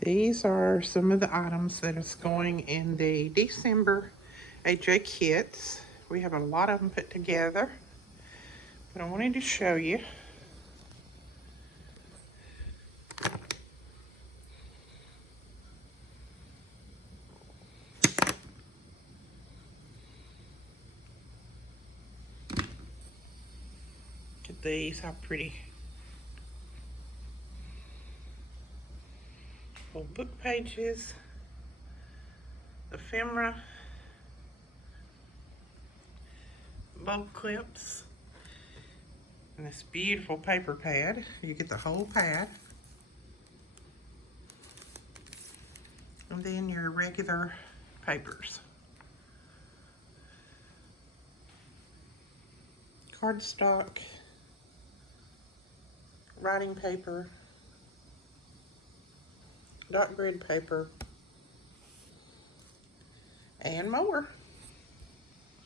These are some of the items that is going in the December AJ kits. We have a lot of them put together, but I wanted to show you. Look at these, how pretty. Little book pages, ephemera, bow clips, and this beautiful paper pad. You get the whole pad. And then your regular papers. Cardstock, writing paper, dot grid paper, and more.